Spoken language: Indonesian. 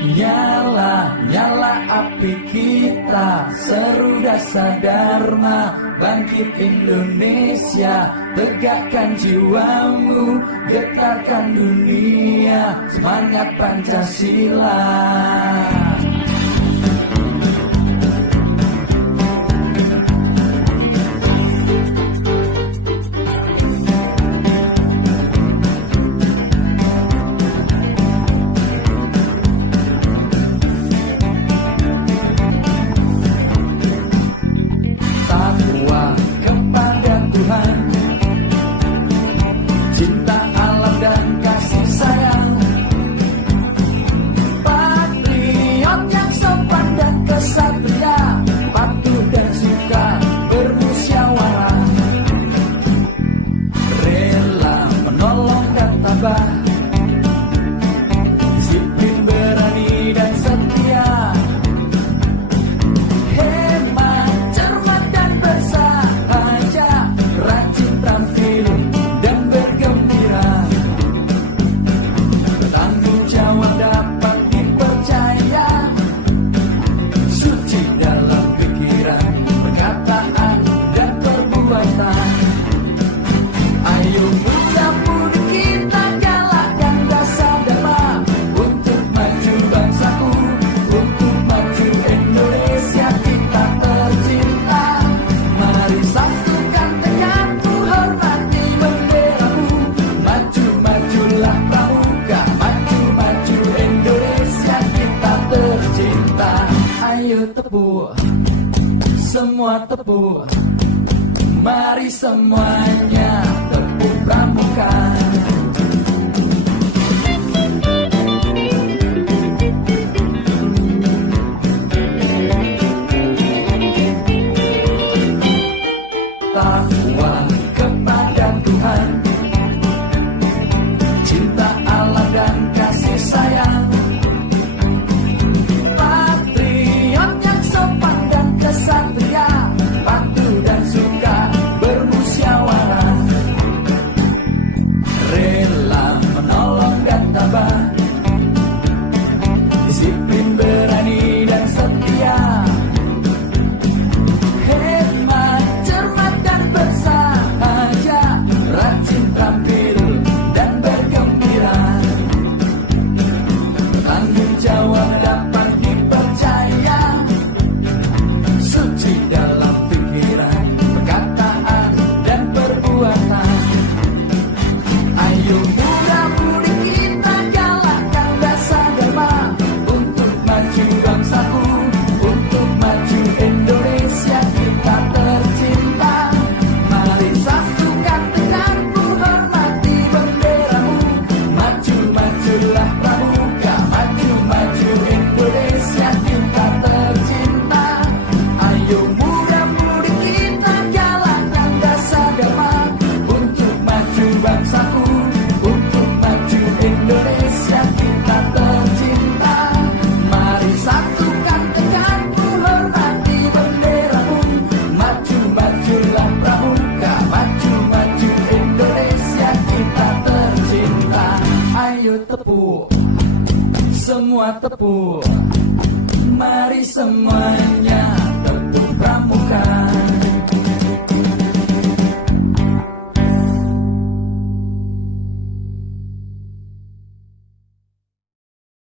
Nyala, nyala api kita, seru dasa dharma, bangkit Indonesia, tegakkan jiwamu, getarkan dunia, semangat Pancasila. Cinta alam dan kasih sayang, patriot yang sopan dan kesatria, patuh dan suka bermusyawarah, rela menolong dan tabah, disiplin berani dan setia, hemat cermat dan bersahaja, rajin tampil dan bergembira, tanggung jawab dapat dipercaya, suci dalam pikiran, perkataan dan perbuatan. Ayo muda-mudi kita galakkan dasa dharma untuk maju bangsaku, untuk maju Indonesia kita tercinta. Mari satukan tekadmu, hormati benderamu, maju-majulah pramuka, maju-maju Indonesia kita tercinta. Ayo tepuk, semua tepuk, mari semuanya tepuk pramuka.